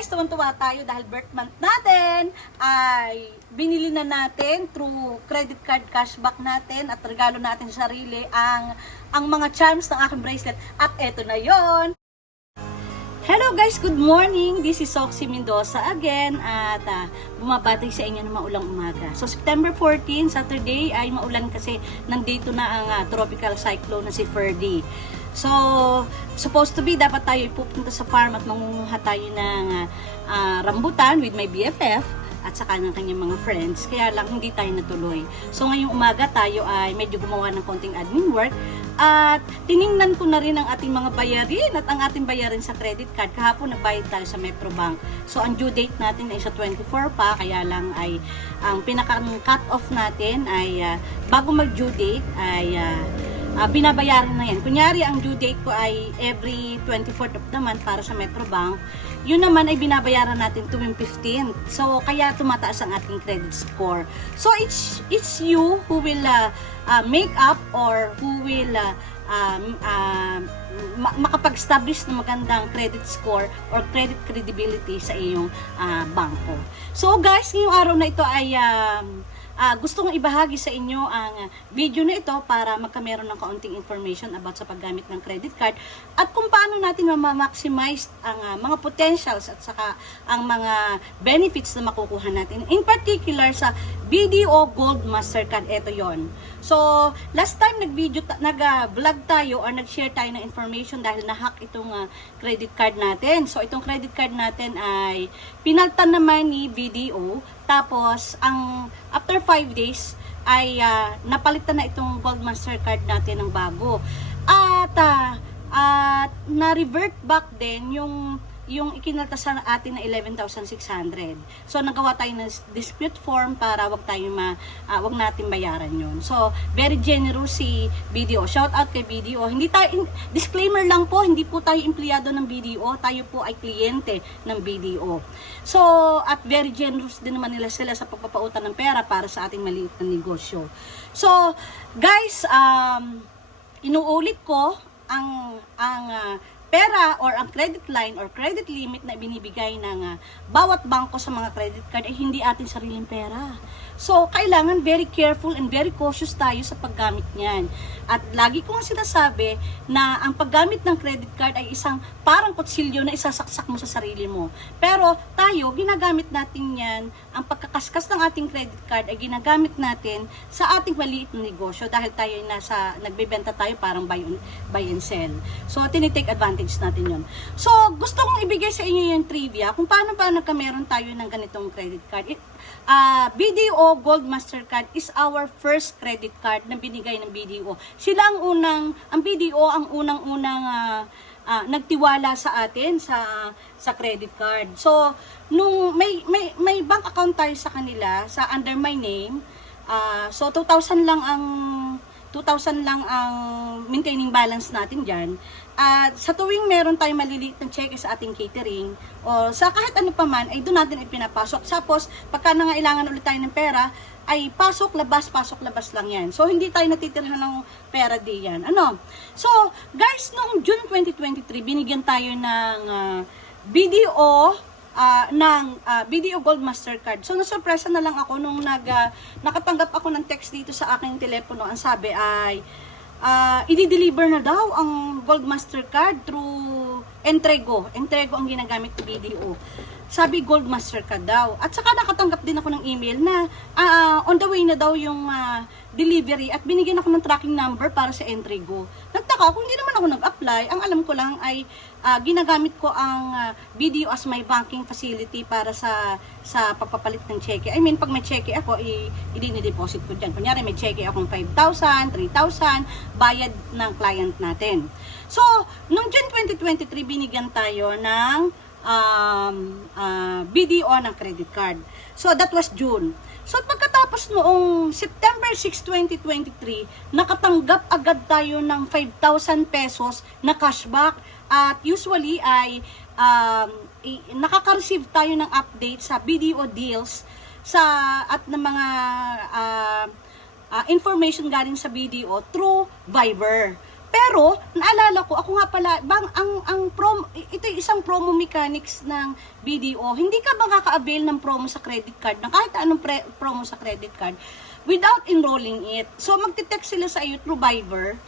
guys, tuwan-tuwa tayo dahil birth month natin ay binili na natin through credit card cashback natin at regalo natin sa sarili ang mga charms ng aking bracelet. At eto na yon. Hello guys, good morning. This is Soxy Mendoza again at bumabati sa inyo ng maulang umaga. So September 14, Saturday ay maulan kasi nandito na ang tropical cyclone na si Ferdy. So supposed to be dapat tayo ipupunta sa farm at mangunguha tayo ng rambutan with my BFF at saka ng kanyang mga friends. Kaya lang hindi tayo natuloy. So ngayong umaga tayo ay medyo gumawa ng konting admin work at tiningnan ko na rin ang ating mga bayarin at ang ating bayarin sa credit card. Kahapon nagbayad tayo sa Metrobank. So ang due date natin ay sa 24 pa, kaya lang ay ang pinaka-cut off natin ay bago mag-due date ay binabayaran na yan. Kunyari, ang due date ko ay every 24th of the month para sa Metrobank. Yun naman ay binabayaran natin tuwing 15th. So, kaya tumataas ang ating credit score. So, it's you who will make up or who will makapag-establish ng magandang credit score or credit credibility sa iyong bangko. So, guys, ngayong araw na ito ay gusto kong ibahagi sa inyo ang video na ito para magkameron ng kaunting information about sa paggamit ng credit card at kung paano natin ma-maximize ang mga potentials at saka ang mga benefits na makukuha natin. In particular sa BDO Gold Mastercard, ito yon. So, last time nag-vlog tayo or nag-share tayo ng information dahil na-hack itong credit card natin. So, itong credit card natin ay pinaltan naman ni BDO. Tapos, after 5 days, ay napalitan na itong Gold Mastercard natin ng bago. At na-revert back din yung ikinalta sa atin na 11,600. So, nagawa tayo ng dispute form para wag natin bayaran yun. So, very generous si BDO. Shout out kay BDO. Disclaimer lang po, hindi po tayo empleyado ng BDO. Tayo po ay kliyente ng BDO. So, at very generous din naman nila sila sa pagpapautan ng pera para sa ating maliit na negosyo. So, guys, inuulit ko ang pera or ang credit line or credit limit na binibigay ng bawat bangko sa mga credit card ay hindi ating sariling pera. So, kailangan very careful and very cautious tayo sa paggamit niyan. At lagi ko nga sinasabi na ang paggamit ng credit card ay isang parang kutsilyo na isasaksak mo sa sarili mo. Pero tayo, ginagamit natin yan, ang pagkakaskas ng ating credit card ay ginagamit natin sa ating maliit na negosyo dahil tayo ay nagbebenta tayo parang buy and sell. So, tinitake advantage natin yun. So, gusto kong ibigay sa inyo yung trivia kung paano ba nagkameron tayo ng ganitong credit card. BDO Gold Mastercard is our first credit card na binigay ng BDO. Ang BDO ang unang-unang nagtiwala sa atin sa credit card. So, nung may bank account tayo sa kanila sa under my name, so 2,000 lang ang maintaining balance natin diyan. At sa tuwing meron tayong maliliit na cheque sa ating catering o sa kahit ano pa man, ay doon natin ipinapasok. Tapos, pagka nangailangan ulit tayo ng pera, ay pasok, labas lang yan. So, hindi tayo natitirhan ng pera diyan. So, guys, noong June 2023, binigyan tayo ng BDO BDO Gold Mastercard. So, nasurpresa na lang ako nung nakatanggap ako ng text dito sa aking telepono. Ang sabi ay, i-deliver na daw ang Gold Mastercard through Entrego. Entrego ang ginagamit ng BDO. Sabi Gold Mastercard daw. At saka nakatanggap din ako ng email na on the way na daw yung delivery at binigyan ako ng tracking number para sa Entrego. Nagtaka ako, hindi naman ako nag-apply. Ang alam ko lang ay ginagamit ko ang BDO as my banking facility para sa pagpapalit ng cheque. I mean, pag may cheque ako, i-deposit ko dyan. Kunyari, may cheque akong 5,000, 3,000, bayad ng client natin. So, noong June 2023, binigyan tayo ng BDO ng credit card. So, that was June. So, pagkatapos noong September 6, 2023, nakatanggap agad tayo ng 5,000 pesos na cashback. At usually ay nakaka-receive tayo ng update sa BDO deals at ng mga information galing sa BDO through Viber. Pero, naalala ko, ako nga pala, ito yung isang promo mechanics ng BDO. Hindi ka makaka-avail ng promo sa credit card, na kahit anong promo sa credit card, without enrolling it. So, magte-text sila sa iyo through Viber,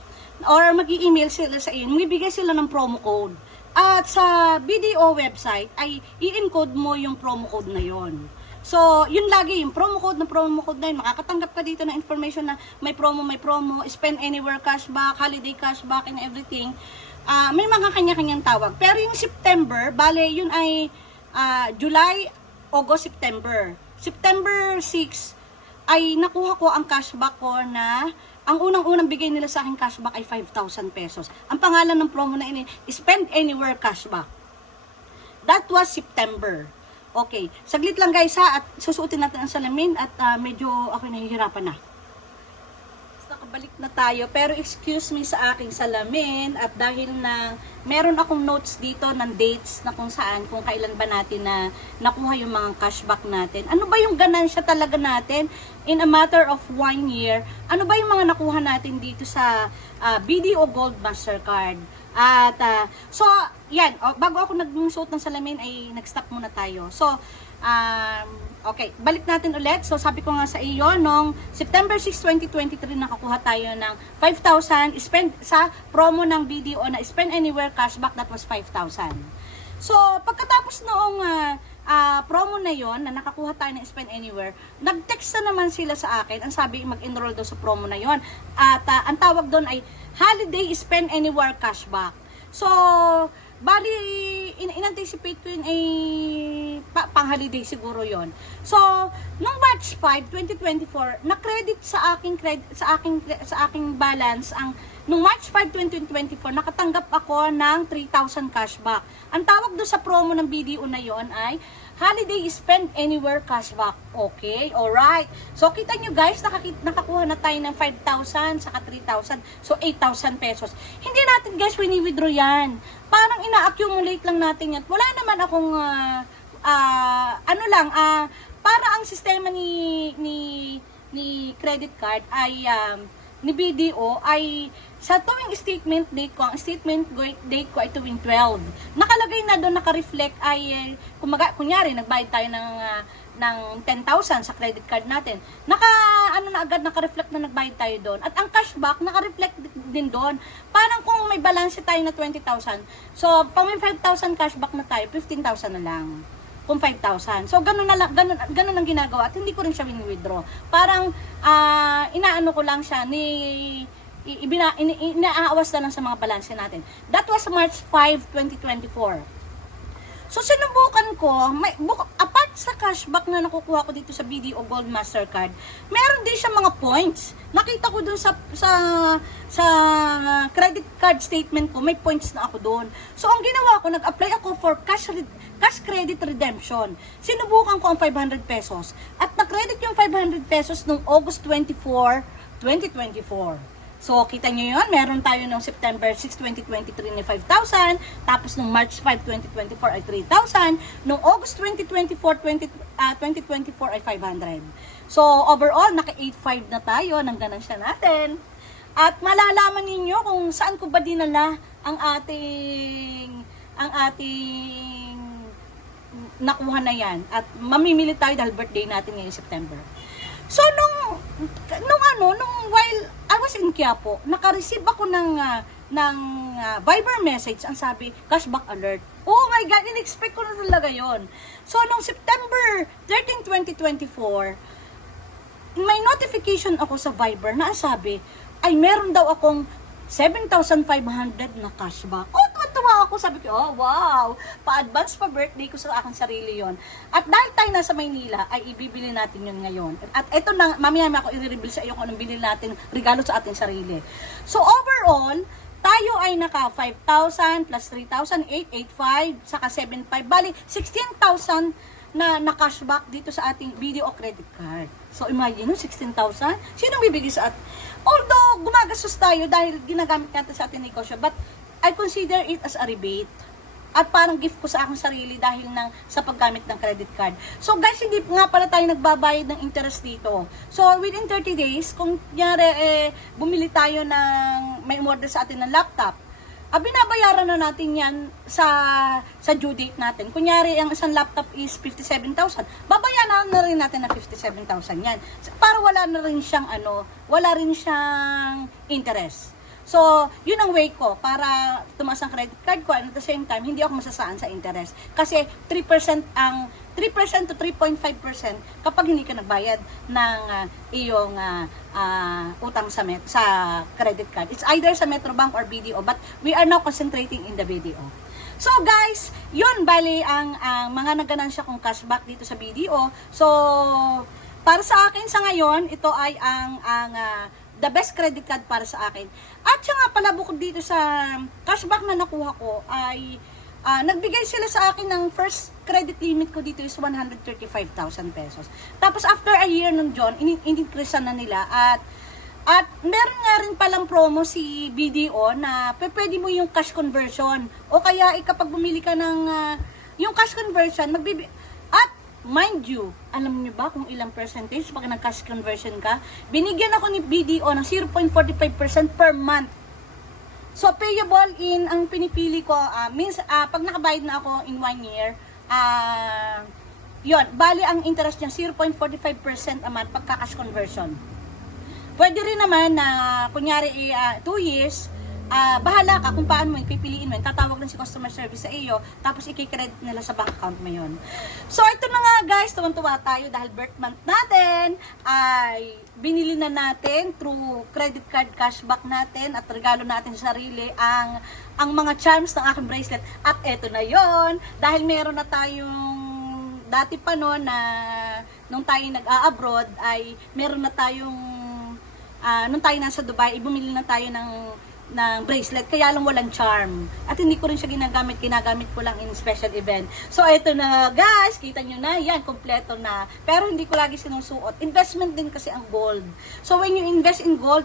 or mag-i-email sila sa iyo, magbibigay sila ng promo code. At sa BDO website, ay i-encode mo yung promo code na yon. So, yun lagi, yung promo code na yun, makakatanggap ka dito ng information na may promo, spend anywhere cashback, holiday cashback, and everything. May mga kanya-kanyang tawag. Pero yung September, bale, yun ay July, August, September. September 6, ay nakuha ko ang cashback ko na, ang unang-unang bigay nila sa akin cashback ay 5,000 pesos. Ang pangalan ng promo na ini, spend anywhere cashback. That was September. Okay, saglit lang guys ha, at susuotin natin ang salamin at medyo ako nahihirapan na. Nakabalik na tayo, pero excuse me sa aking salamin at dahil na meron akong notes dito ng dates na kung saan, kung kailan ba natin na nakuha yung mga cashback natin. Ano ba yung ganansya talaga natin in a matter of 1 year? Ano ba yung mga nakuha natin dito sa BDO Gold Mastercard? At, so, yan, bago ako nagsuot ng salamin ay nag-stop muna tayo. So, okay, balik natin ulit. So, sabi ko nga sa iyo, nung September 6, 2023, nakakuha tayo ng 5,000, spend sa promo ng BDO na spend anywhere cashback, that was 5,000. So, pagkatapos noong promo na yon na nakakuha tayo ng spend anywhere, nag-text na naman sila sa akin, ang sabi mag-enroll daw sa promo na yon. At ang tawag doon ay holiday spend anywhere cashback. So, bali, in-anticipate ko yun ay pang-holiday siguro yon. So, nung March 5, 2024, na-credit sa aking balance ang nung March 5, 2024, nakatanggap ako ng 3,000 cashback. Ang tawag doon sa promo ng BDO na yon ay holiday spend anywhere cashback. Okay, alright. So, kita nyo guys, nakakuha na tayo ng 5,000 saka 3,000. So, 8,000 pesos. Hindi natin guys, wini-withdraw yan. Parang ina-accumulate lang natin yan. Wala naman akong, para ang sistema ni credit card ay, ni BDO ay sa tuwing statement date ko, ang statement date ko ay tuwing 12. Nakalagay na doon, naka-reflect ay, kunyari, nagbayad tayo ng 10,000 sa credit card natin. Naka-reflect na nagbayad tayo doon. At ang cashback, naka-reflect din doon. Parang kung may balance tayo na 20,000, so, pag may 5,000 cashback na tayo, 15,000 na lang. Kung 5,000. So, ganun ang ginagawa at hindi ko rin siya wini-withdraw. Parang, inaano ko lang siya, inaawas na lang sa mga balanse natin. That was March 5, 2024. So, sinubukan ko, apart sa cashback na nakukuha ko dito sa BDO Gold Mastercard, meron din siya mga points. Nakita ko dun sa credit card statement ko, may points na ako doon. So, ang ginawa ko, nag-apply ako for cash credit redemption. Sinubukan ko ang 500 pesos. At na-credit yung 500 pesos noong August 24, 2024. So, kita nyo yun, meron tayo noong September 6, 2023 ni 5,000, tapos noong March 5, 2024 ay 3,000, noong August 2024 ay 500. So, overall, naka 8,500 na tayo ng ganansya natin. At malalaman ninyo kung saan ko ba dinala ang ating nakuha na yan. At mamimili tayo dahil birthday natin ngayong September. So, while I was in Quiapo, naka-receive ako ng Viber message, ang sabi, cashback alert. Oh my God, in-expect ko na talaga yon. So, nung September 13, 2024, may notification ako sa Viber na ang sabi, ay meron daw akong 7,500 na cashback. Oh, tuwa ako, sabi ko, oh wow, pa-advance pa birthday ko sa aking sarili yon. At dahil tayo nasa Maynila, ay ibibili natin yun ngayon. At ito na, mamaya ako i-reveal sa iyo kung anong binili natin regalo sa ating sarili. So overall, tayo ay naka 5,000 plus 3,000, 8,805, saka 7,500, bali 16,000 na cashback dito sa ating BDO credit card. So imagine, 16,000? Sino bibigay sa atin? Although, gumagastos tayo dahil ginagamit natin sa ating negosyo, but I consider it as a rebate. At parang gift ko sa aking sarili dahil sa paggamit ng credit card. So guys, hindi nga pala tayo nagbabayad ng interest dito. So within 30 days, kung nyari bumili tayo ng may umorder sa atin ng laptop, binabayaran na natin yan sa due date natin. Kunyari, ang isang laptop is 57,000, babayaran na rin natin na 57,000 yan. Para wala na rin siyang wala rin siyang interest. So, yun ang way ko para tumaas ang credit card ko, and at the same time, hindi ako masasaan sa interest. Kasi 3% to 3.5% kapag hindi ka nagbayad ng iyong utang sa credit card. It's either sa Metrobank or BDO, but we are now concentrating in the BDO. So guys, yun bali ang mga naganansya kong cashback dito sa BDO. So, para sa akin sa ngayon, ito ay the best credit card para sa akin. At siya nga pala, bukod dito sa cashback na nakuha ko ay nagbigay sila sa akin ng first credit limit ko dito is 135,000 pesos. Tapos after a year nun, John, in-increase na nila at meron nga rin palang promo si BDO na pwede mo yung cash conversion. O kaya kapag bumili ka ng yung cash conversion, mind you, alam niyo ba kung ilang percentage pag nag-cash conversion ka? Binigyan ako ni BDO ng 0.45% per month. So, payable in, ang pinipili ko, pag nakabayad na ako in 1 year, yun, bali ang interest niya, 0.45% a month pagka-cash conversion. Pwede rin naman na, kunyari, 2 years, bahala ka kung paano mo pipiliin mo. Tatawag lang si customer service sa iyo, tapos i-credit nila sa bank account mo yun. So, ito na nga guys, tuwan-tuwa tayo dahil birth month natin ay binili na natin through credit card cashback natin at regalo natin sa sarili ang mga charms ng aking bracelet. At eto na yon, dahil meron na tayong dati pa noon na nung tayo nag-a-abroad ay meron na tayong nung tayo nasa Dubai, bumili na tayo ng bracelet, kaya lang walang charm. At hindi ko rin siya ginagamit ko lang in special event. So, eto na guys, kita nyo na, yan, kompleto na. Pero hindi ko lagi sinusuot. Investment din kasi ang gold. So, when you invest in gold,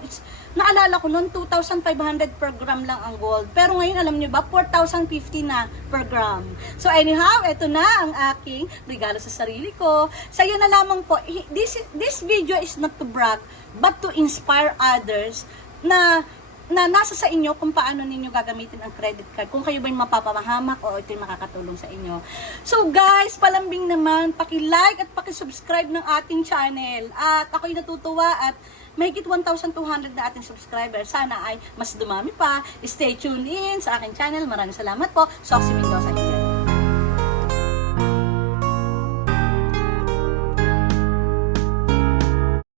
naalala ko noon, 2,500 per gram lang ang gold. Pero ngayon, alam nyo ba, 4,050 na per gram. So, anyhow, eto na ang aking regalo sa sarili ko. Sa'yo na lamang po, this video is not to brag, but to inspire others na nasa sa inyo kung paano ninyo gagamitin ang credit card. Kung kayo ba yung mapapamahamak o ito yung makakatulong sa inyo. So guys, palambing naman, paki-like at paki-subscribe ng ating channel. At ako'y natutuwa at mahigit 1,200 na ating subscribers. Sana ay mas dumami pa. Stay tuned in sa aking channel. Maraming salamat po. Soxy Mendoza.